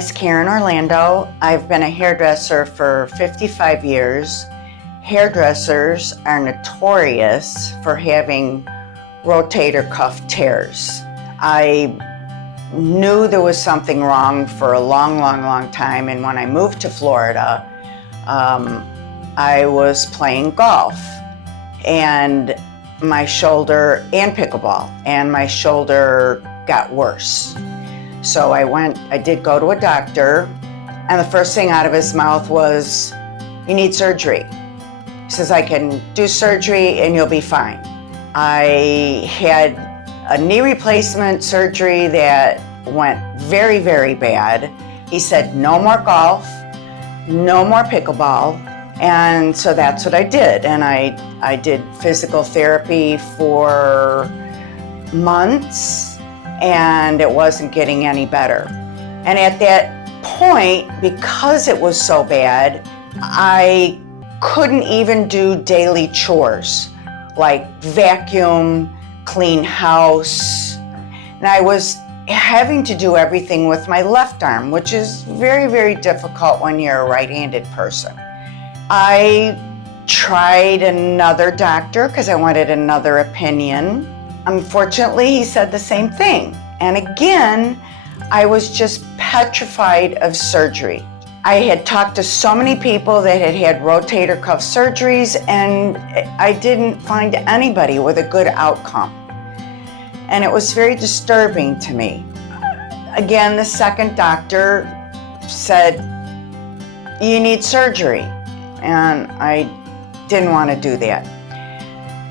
is Karen Orlando. I've been a hairdresser for 55 years. Hairdressers are notorious for having rotator cuff tears. I knew there was something wrong for a long time, and when I moved to Florida, I was playing golf and my shoulder, and pickleball, and my shoulder got worse. So I did go to a doctor, and the first thing out of his mouth was, "You need surgery." He says, "I can do surgery and you'll be fine." I had a knee replacement surgery that went very bad. He said, "No more golf, no more pickleball." And so that's what I did. And I did physical therapy for months, and it wasn't getting any better. And at that point, because it was so bad, I couldn't even do daily chores like vacuum, clean house. And I was having to do everything with my left arm, which is very difficult when you're a right-handed person. I tried another doctor because I wanted another opinion. Unfortunately, he said the same thing. And again, I was just petrified of surgery. I had talked to so many people that had had rotator cuff surgeries, and I didn't find anybody with a good outcome. And it was very disturbing to me. Again, the second doctor said, "You need surgery." And I didn't want to do that.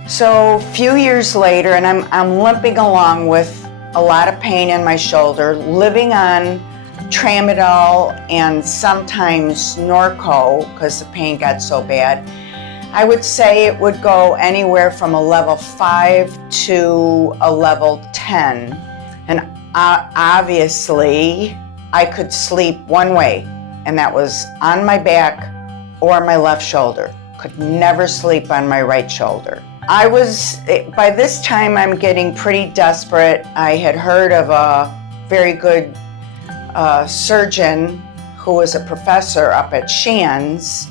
So a few years later, and I'm limping along with a lot of pain in my shoulder, living on Tramadol and sometimes Norco because the pain got so bad. I would say it would go anywhere from a level 5 to a level 10. And obviously, I could sleep one way, and that was on my back or my left shoulder. Could never sleep on my right shoulder. By this time, I'm getting pretty desperate. I had heard of a very good surgeon who was a professor up at Shands,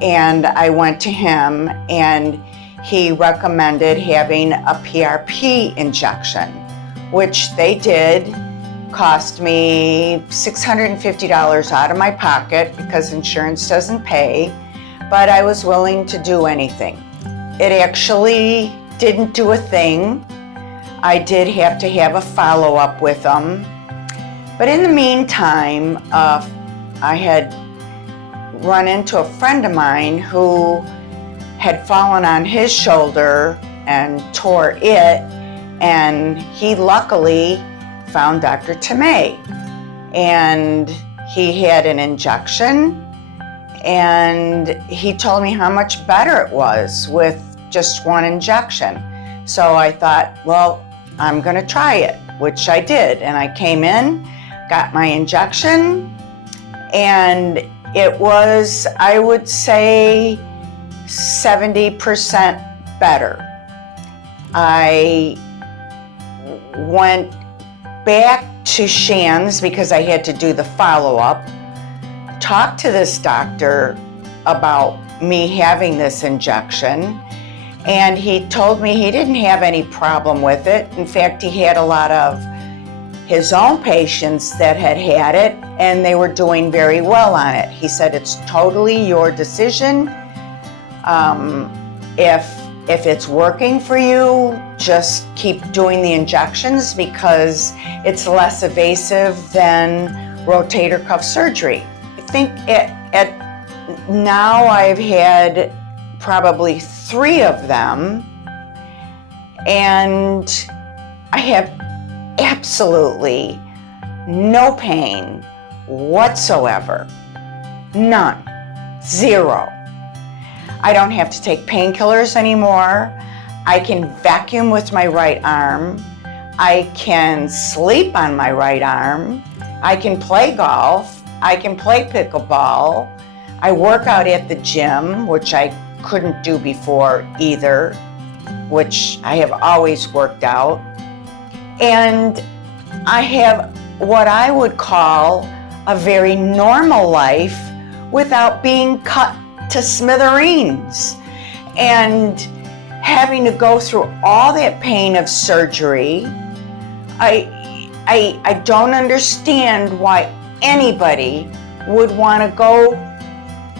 and I went to him, and he recommended having a PRP injection, which they did. Cost me $650 out of my pocket because insurance doesn't pay, but I was willing to do anything. It actually didn't do a thing. I did have to have a follow-up with them. But in the meantime, I had run into a friend of mine who had fallen on his shoulder and tore it, and he luckily found Dr. Tamea, and he had an injection, and he told me how much better it was with just one injection. So I thought, well, I'm gonna try it, which I did. And I came in, got my injection, and it was, I would say, 70% better. I went back to Shands because I had to do the follow-up, talked to this doctor about me having this injection, and he told me he didn't have any problem with it. In fact, he had a lot of his own patients that had it, and they were doing very well on it. He said, "It's totally your decision. If it's working for you, just keep doing the injections because it's less invasive than rotator cuff surgery." I think now I've had probably 3 of them, and I have absolutely no pain whatsoever. None. 0. I don't have to take painkillers anymore. I can vacuum with my right arm. I can sleep on my right arm. I can play golf. I can play pickleball. I work out at the gym, which I couldn't do before either, which I have always worked out. And I have what I would call a very normal life without being cut to smithereens and having to go through all that pain of surgery. I don't understand why anybody would want to go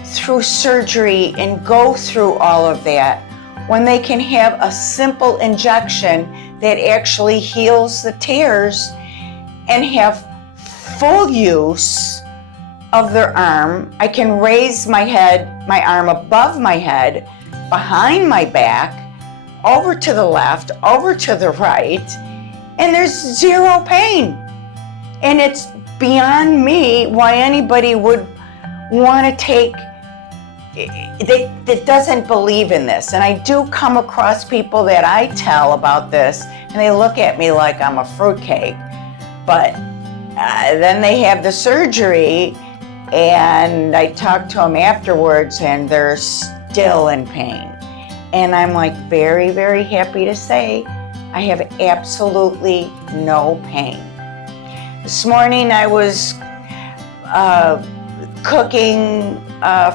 through surgery and go through all of that when they can have a simple injection that actually heals the tears and have full use of their arm. I can raise my arm above my head, behind my back, over to the left, over to the right, and there's zero pain. And it's beyond me why anybody would want to take, that doesn't believe in this. And I do come across people that I tell about this, and they look at me like I'm a fruitcake. But then they have the surgery, and I talk to them afterwards, and they're still in pain. And I'm like very, very happy to say I have absolutely no pain. This morning I was cooking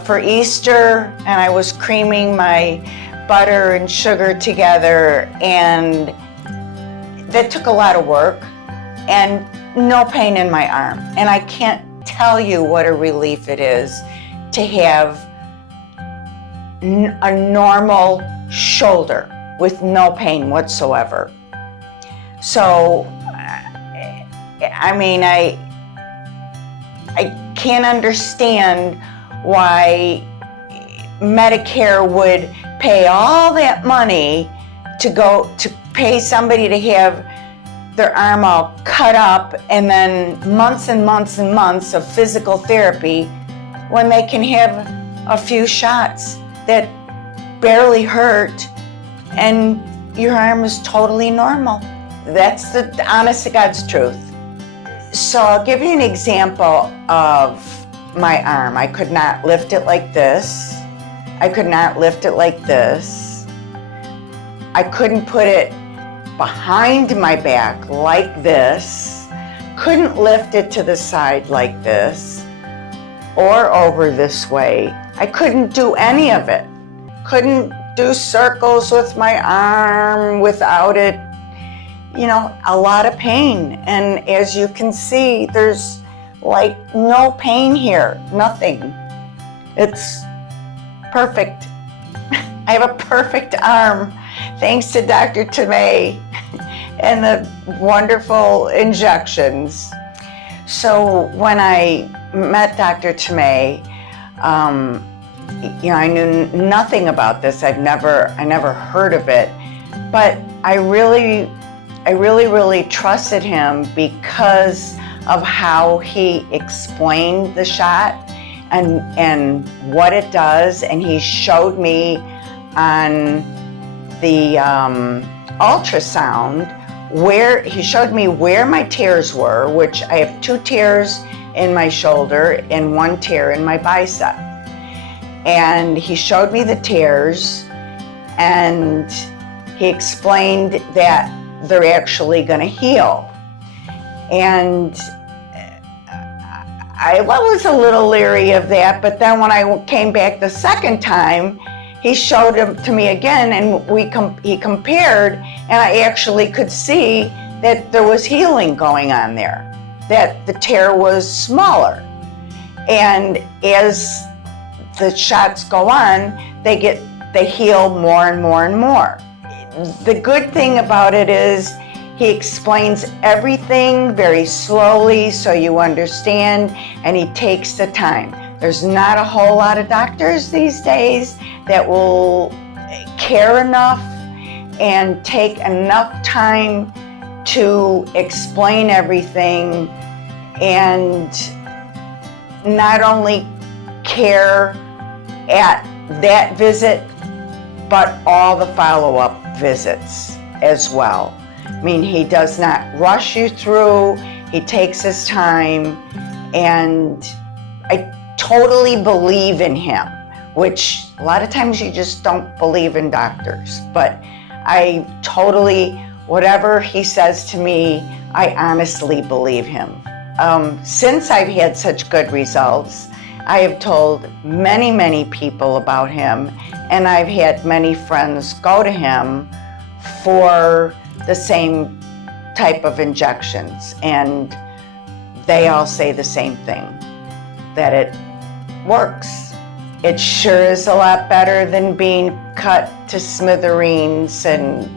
for Easter, and I was creaming my butter and sugar together, and that took a lot of work and no pain in my arm. And I can't tell you what a relief it is to have a normal shoulder with no pain whatsoever. So, I mean, I can't understand why Medicare would pay all that money to pay somebody to have their arm all cut up and then months and months and months of physical therapy when they can have a few shots that barely hurt and your arm is totally normal. That's the honest to God's truth. So I'll give you an example of my arm. I could not lift it like this. I could not lift it like this. I couldn't put it behind my back like this. Couldn't lift it to the side like this or over this way. I couldn't do any of it. Couldn't do circles with my arm without it. You know, a lot of pain. And as you can see, there's like no pain here, nothing. It's perfect. I have a perfect arm, thanks to Dr. Tamea and the wonderful injections. So when I met Dr. Tamea, you know, I knew nothing about this. I never heard of it, but I really trusted him because of how he explained the shot and what it does. And he showed me on the ultrasound where my tears were, which I have 2 tears in my shoulder and 1 tear in my bicep. And he showed me the tears, and he explained that they're actually going to heal. And I was a little leery of that, but then when I came back the second time, he showed them to me again, and he compared, and I actually could see that there was healing going on there, that the tear was smaller. And as the shots go on, they heal more and more and more. The good thing about it is he explains everything very slowly so you understand, and he takes the time. There's not a whole lot of doctors these days that will care enough and take enough time to explain everything and not only care at that visit, but all the follow-up visits as well. I mean, he does not rush you through, he takes his time, and I totally believe in him, which a lot of times you just don't believe in doctors, but I totally, whatever he says to me, I honestly believe him. Since I've had such good results, I have told many, many people about him, and I've had many friends go to him for the same type of injections, and they all say the same thing, that it works. It sure is a lot better than being cut to smithereens, and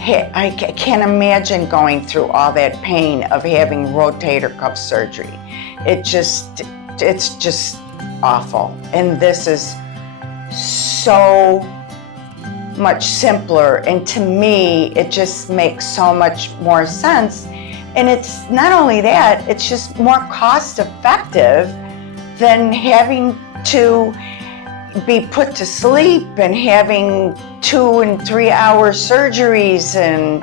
I can't imagine going through all that pain of having rotator cuff surgery. It's just awful. And this is so much simpler, and to me, it just makes so much more sense. And it's not only that, it's just more cost effective than having to be put to sleep and having 2 and 3 hour surgeries, and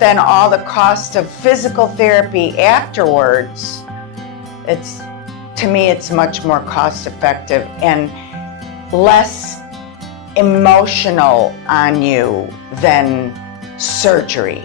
then all the cost of physical therapy afterwards. To me, it's much more cost effective and less emotional on you than surgery.